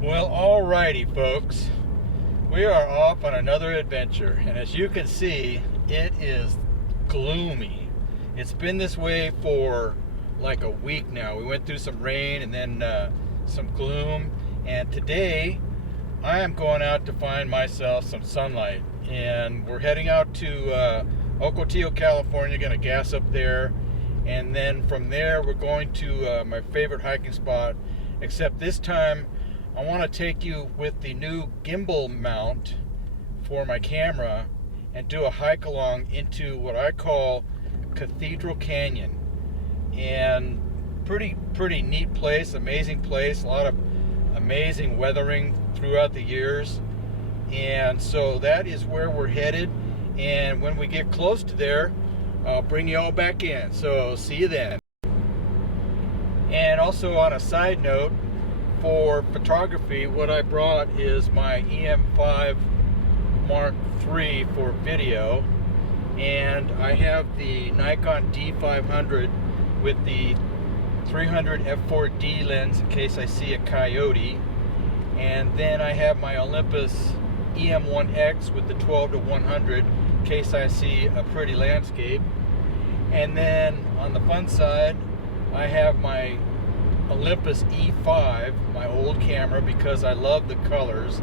Well, alrighty, folks. We are off on another adventure, and as you can see, it is gloomy. It's been this way for like a week now. We went through some rain and then some gloom, and today I am going out to find myself some sunlight, and we're heading out to Ocotillo, California. Gonna gas up there, and then from there we're going to my favorite hiking spot, except this time I want to take you with the new gimbal mount for my camera and do a hike along into what I call Cathedral Canyon. And pretty neat place, amazing place, a lot of amazing weathering throughout the years. And so that is where we're headed, and when we get close to there, I'll bring you all back in. So see you then. And also, on a side note, for photography, what I brought is my EM5 Mark III for video, and I have the Nikon D500 with the 300 f4D lens in case I see a coyote, and then I have my Olympus EM1X with the 12-100 in case I see a pretty landscape. And then on the fun side, I have my Olympus E5, my old camera, because I love the colors,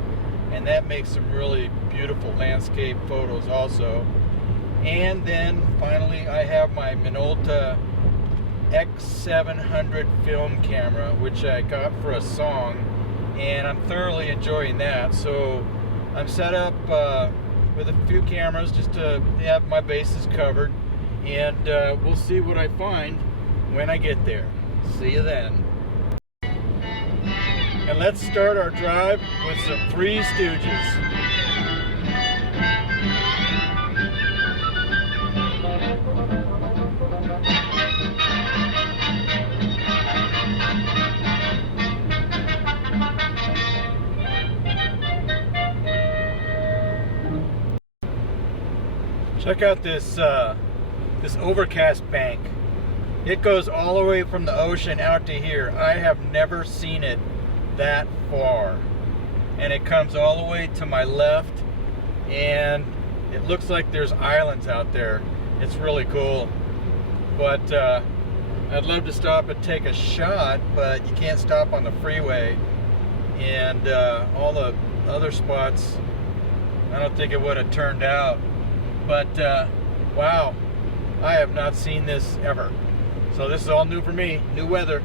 and that makes some really beautiful landscape photos also. And then finally I have my Minolta X700 film camera, which I got for a song, and I'm thoroughly enjoying that. So I'm set up with a few cameras just to have my bases covered, and we'll see what I find when I get there. See you then. And let's start our drive with some Three Stooges. Check out this this overcast bank. It goes all the way from the ocean out to here. I have never seen it that far, and it comes all the way to my left, and it looks like there's islands out there. It's really cool, but I'd love to stop and take a shot, but you can't stop on the freeway, and all the other spots I don't think it would have turned out. But wow, I have not seen this ever, so this is all new for me, new weather.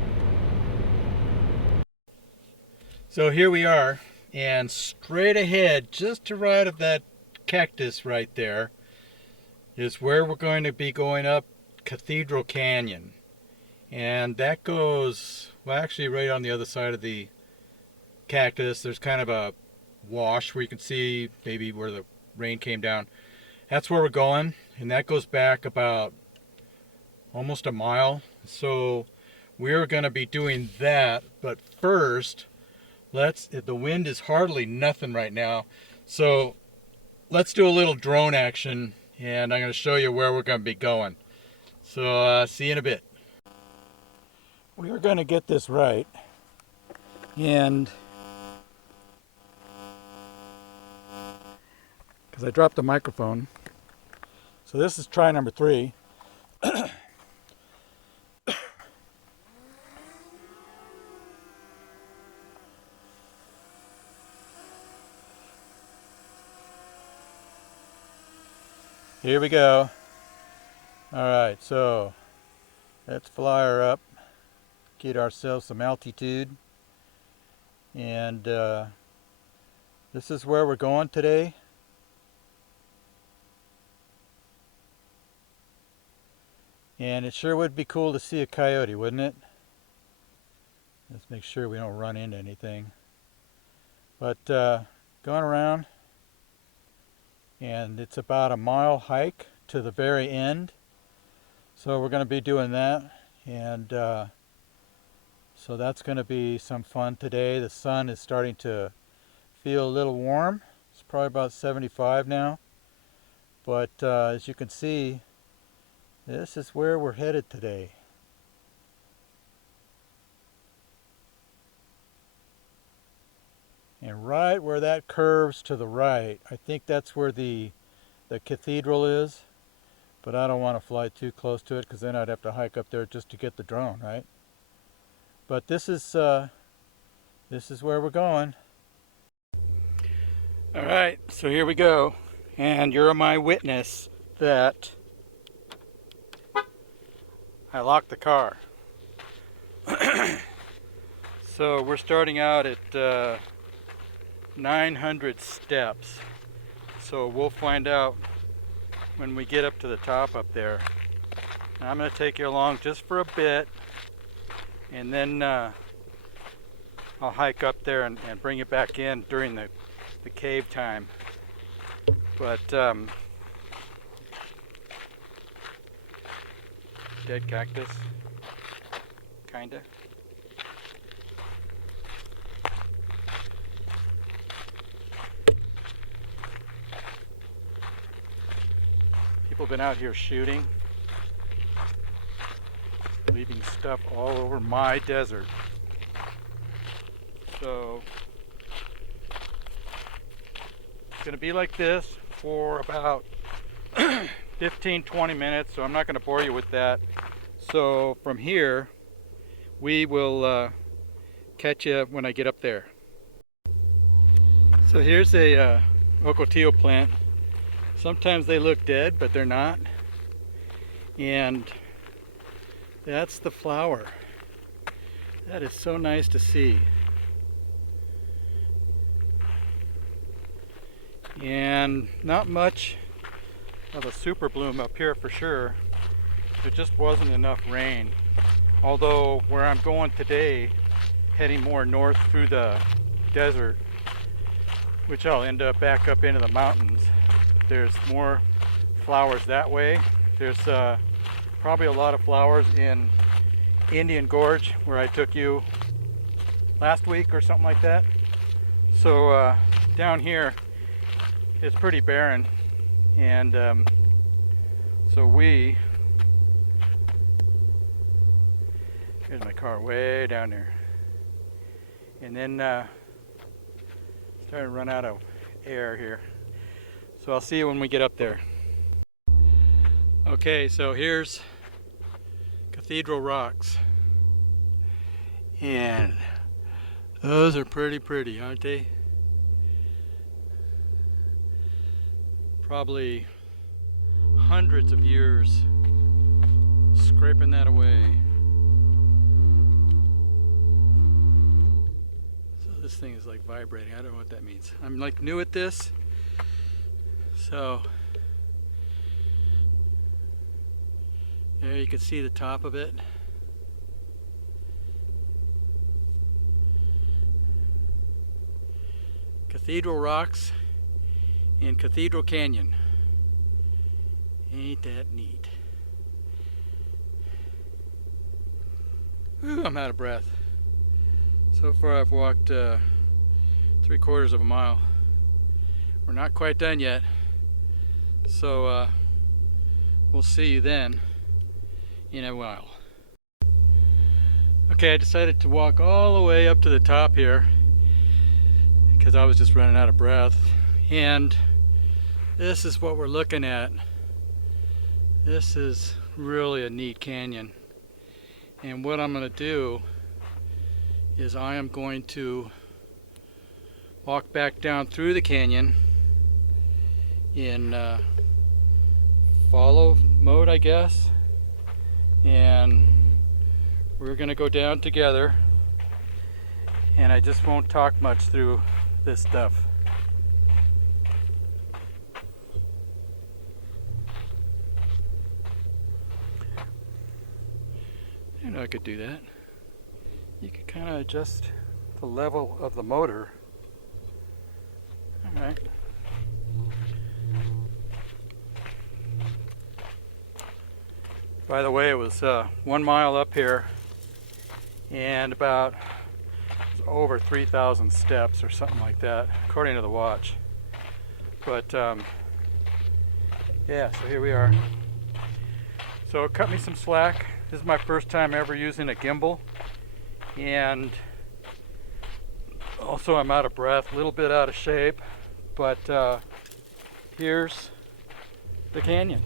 So here we are, and straight ahead, just to right of that cactus right there, is where we're going to be going up Cathedral Canyon. And that goes, well, actually right on the other side of the cactus, there's kind of a wash where you can see maybe where the rain came down. That's where we're going, and that goes back about almost a mile. So we're going to be doing that, but first, the wind is hardly nothing right now, so let's do a little drone action, and I'm going to show you where we're going to be going. So see you in a bit. We are going to get this right, and because I dropped the microphone, so this is try number 3. Here we go. Alright, so let's fly her up, get ourselves some altitude, and this is where we're going today. And it sure would be cool to see a coyote, wouldn't it? Let's make sure we don't run into anything. But going around, and it's about a mile hike to the very end, so we're going to be doing that, and so that's going to be some fun today. The sun is starting to feel a little warm. It's probably about 75 now, but as you can see, this is where we're headed today. And right where that curves to the right, I think that's where the cathedral is. But I don't want to fly too close to it because then I'd have to hike up there just to get the drone, right? But this is where we're going. All right, so here we go. And you're my witness that I locked the car. So we're starting out at 900 steps. So we'll find out when we get up to the top up there. And I'm going to take you along just for a bit, and then I'll hike up there and bring it back in during the cave time. But dead cactus, kinda. People have been out here shooting, leaving stuff all over my desert. So it's going to be like this for about 15-20 minutes, so I'm not going to bore you with that. So from here we will catch you when I get up there. So here's a ocotillo plant. Sometimes they look dead, but they're not. And that's the flower. That is so nice to see. And not much of a super bloom up here for sure. There just wasn't enough rain. Although where I'm going today, heading more north through the desert, which I'll end up back up into the mountains, there's more flowers that way. There's probably a lot of flowers in Indian Gorge, where I took you last week or something like that. So down here it's pretty barren, and so here's my car way down there, and then starting to run out of air here. So I'll see you when we get up there. Okay, so here's Cathedral rocks, and those are pretty, aren't they? Probably hundreds of years scraping that away. So this thing is like vibrating. I don't know what that means. I'm like new at this, so there you can see the top of it. Cathedral rocks in Cathedral Canyon. Ain't that neat? Ooh, I'm out of breath. So far I've walked 3/4 of a mile. We're not quite done yet. So we'll see you then in a while. Okay, I decided to walk all the way up to the top here because I was just running out of breath. And this is what we're looking at. This is really a neat canyon. And what I'm going to do is I am going to walk back down through the canyon in follow mode, I guess. And we're going to go down together. And I just won't talk much through this stuff. You know, I could do that. You could kind of adjust the level of the motor. All right. By the way, it was 1 mile up here and about over 3,000 steps or something like that, according to the watch. But yeah, so here we are. So it cut me some slack. This is my first time ever using a gimbal, and Also, I'm out of breath, a little bit out of shape, but here's the canyon.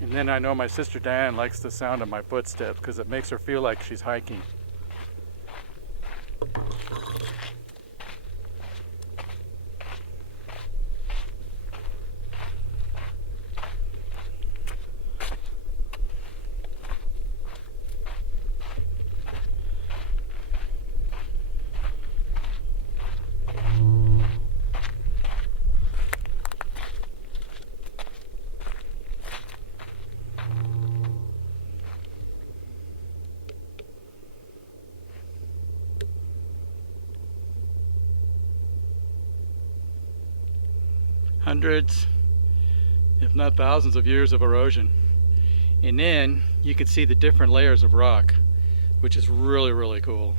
And then I know my sister Diane likes the sound of my footsteps because it makes her feel like she's hiking. Hundreds, if not thousands of years of erosion. And then you can see the different layers of rock, which is really, really cool.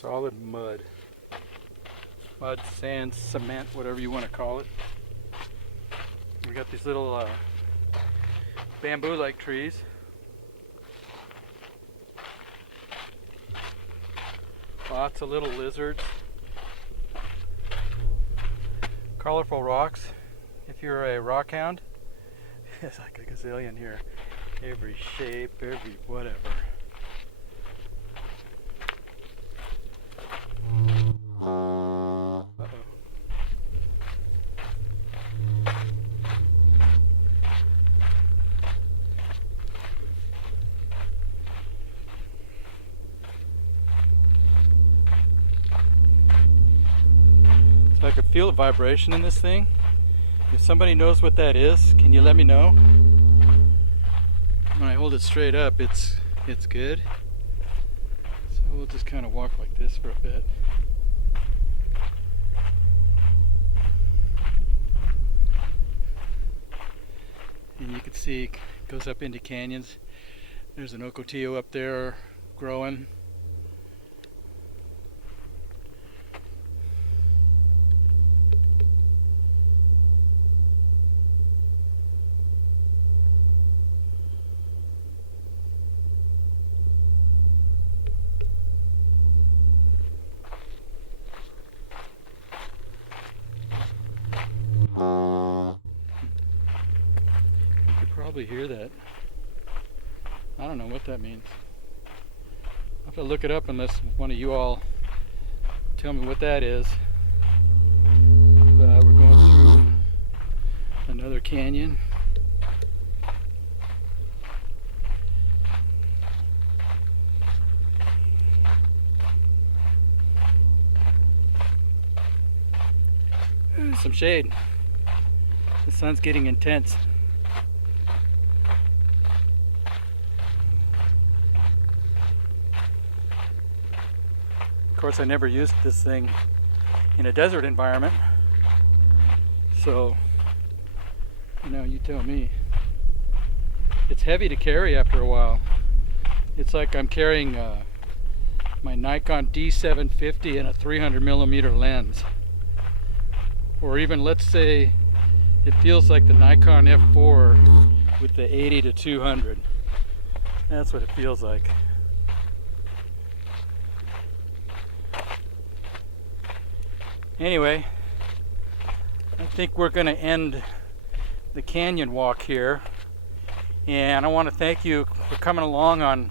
Solid mud, sand, cement, whatever you want to call it. We got these little bamboo-like trees. Lots of little lizards. Colorful rocks. If you're a rock hound, there's like a gazillion here. Every shape, every whatever. I could feel a vibration in this thing. If somebody knows what that is, can you let me know? When I hold it straight up, it's good. So we'll just kind of walk like this for a bit. And you can see it goes up into canyons. There's an ocotillo up there growing. Probably hear that. I don't know what that means. I'll have to look it up unless one of you all tell me what that is. But we're going through another canyon. Ooh, some shade. The sun's getting intense. Of course, I never used this thing in a desert environment, so you tell me. It's heavy to carry after a while. It's like I'm carrying my Nikon D750 and a 300mm lens, or even, let's say, it feels like the Nikon F4 with the 80-200. That's what it feels like. Anyway, I think we're going to end the canyon walk here, and I want to thank you for coming along on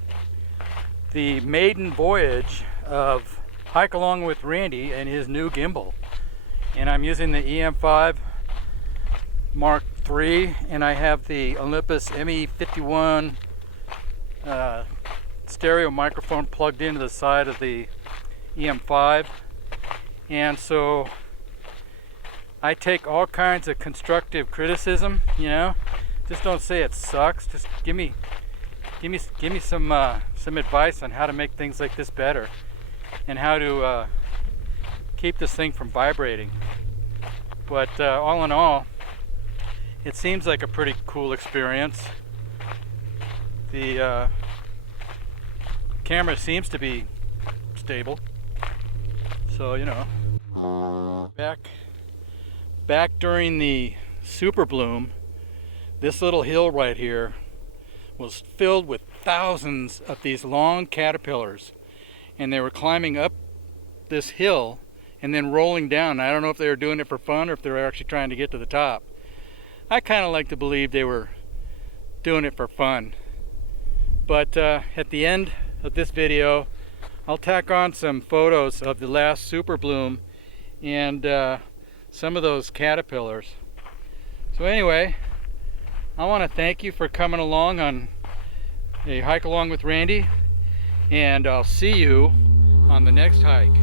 the maiden voyage of Hike Along with Randy and his new gimbal. and I'm using the EM5 Mark III, and I have the Olympus ME51 stereo microphone plugged into the side of the EM5, and so I take all kinds of constructive criticism, you know. Just don't say it sucks. Just give me some advice on how to make things like this better, and how to keep this thing from vibrating. But all in all, it seems like a pretty cool experience. The camera seems to be stable, so you know. Back during the super bloom, this little hill right here was filled with thousands of these long caterpillars, and they were climbing up this hill and then rolling down. I don't know if they were doing it for fun or if they were actually trying to get to the top. I kind of like to believe they were doing it for fun. But at the end of this video, I'll tack on some photos of the last super bloom and some of those caterpillars. So anyway, I want to thank you for coming along on a hike along with Randy, and I'll see you on the next hike.